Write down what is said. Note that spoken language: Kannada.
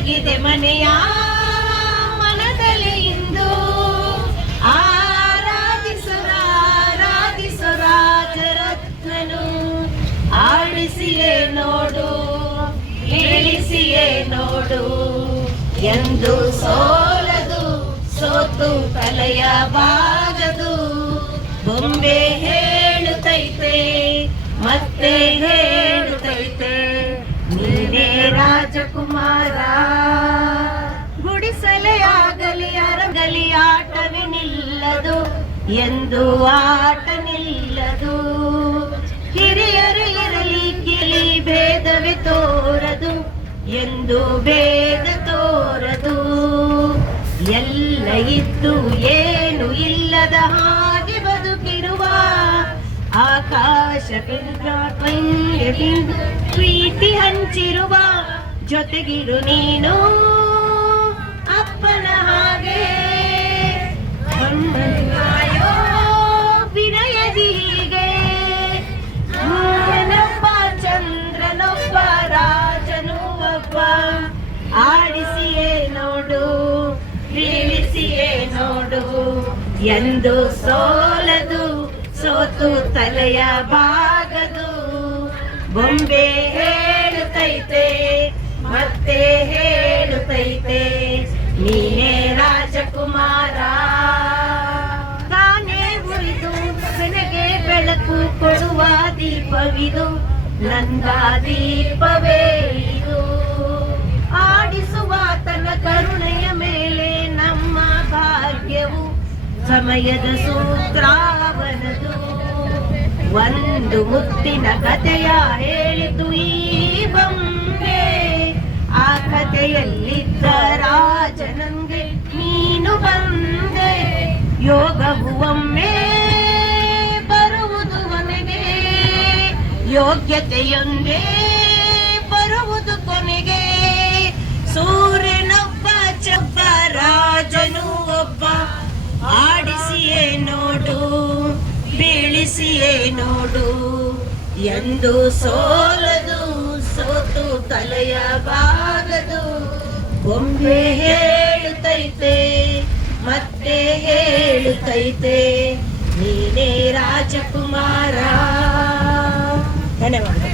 ಮಲಗಿದೆ ಮನೆಯ ಮನದಲ್ಲಿ ಇಂದು ಆರಾಧಿಸು ರಾಜರತ್ನನು. ಆಡಿಸಿಯೇ ನೋಡು, ಇಳಿಸಿಯೇ ನೋಡು, ಎಂದು ಸೋಲದು, ಸೋತು ತಲೆಯ ಬಾಗದು. ಬೊಂಬೆ ಹೇಳುತ್ತೈತೆ, ಮತ್ತೆ ಹೇಳುತ್ತೈತೆ, ನೀನೇ ರಾಜಕುಮಾರ. ಗುಡಿಸಲೇ ಆಗಲಿ ಅರಗಲಿ ಆಟವೇ ನಿಲ್ಲದು, ಎಂದು ಆಟ ನಿಲ್ಲದು. ಹಿರಿಯರು ಇರಲಿ ಕಿಲಿ ಭೇದವೇ ತೋರದು, ಎಂದು ಭೇದ ತೋರದು. ಎಲ್ಲ ಇದ್ದು ಏನು ಇಲ್ಲದ ಹಾಗೆ ಬದುಕಿರುವ ಆಕಾಶ ಪ್ರೀತಿ ಹಂಚಿರುವ ಜೊತೆಗಿರು ನೀನು ಅಪ್ಪನ ಹಾಗೆ. ವಿನಯದಿ ಹೀಗೆ ನೊಬ್ಬ ಚಂದ್ರನೊಬ್ಬ ರಾಜನು ಒಬ್ಬ. ಆಡಿಸಿಯೇ ನೋಡು, ಬೀಳಿಸಿಯೇ ನೋಡು, ಎಂದು ಸೋಲದು, ಸೋತು ತಲೆಯ ಬಾಗದು. ಬೊಂಬೆ ಹೇಳುತ್ತೈತೆ, ಮತ್ತೆ ಹೇಳುತ್ತೈತೆ, ನೀನೇ ರಾಜಕುಮಾರ. ತಾನೇ ಉಳಿದು ನನಗೆ ಬೆಳಕು ಕೊಡುವ ದೀಪವಿದು, ನಂದ ದೀಪವೇ ಇದು. ಆಡಿಸುವ ತನ್ನ ಕರುಣೆಯ ಮೇಲೆ ನಮ್ಮ ಭಾಗ್ಯವು, ಸಮಯದ ಸೂತ್ರಾವನದು. ಒಂದು ಮುತ್ತಿನ ಕಥೆಯ ಹೇಳಿತು ಈ ಬೊಂಬೆ, ಆ ಕಥೆಯಲ್ಲಿದ್ದ ರಾಜನಂಗೆ ನೀನು ಬಂದೆ. ಯೋಗವು ಒಮ್ಮೆ ಬರುವುದು ಮನೆಗೆ, ಯೋಗ್ಯತೆಯೊಂದೇ ಬರುವುದು ಕೊನೆಗೆ. ಸೂರ್ಯನೊಬ್ಬ ಚೊಬ್ಬ ರಾಜನು ಒಬ್ಬ. ಆಡಿಸಿಯೇ ನೋಡು, ಬೀಳಿಸಿಯೇ ನೋಡು, ಎಂದು ಸೋಲದು, ಸೋತು ತಲೆಯ ಬಾಗದು. ಬೊಂಬೆ ಹೇಳುತ್ತೈತೆ, ಮತ್ತೆ ಹೇಳುತ್ತೈತೆ, ನೀನೇ ರಾಜಕುಮಾರ. ಧನ್ಯವಾದ.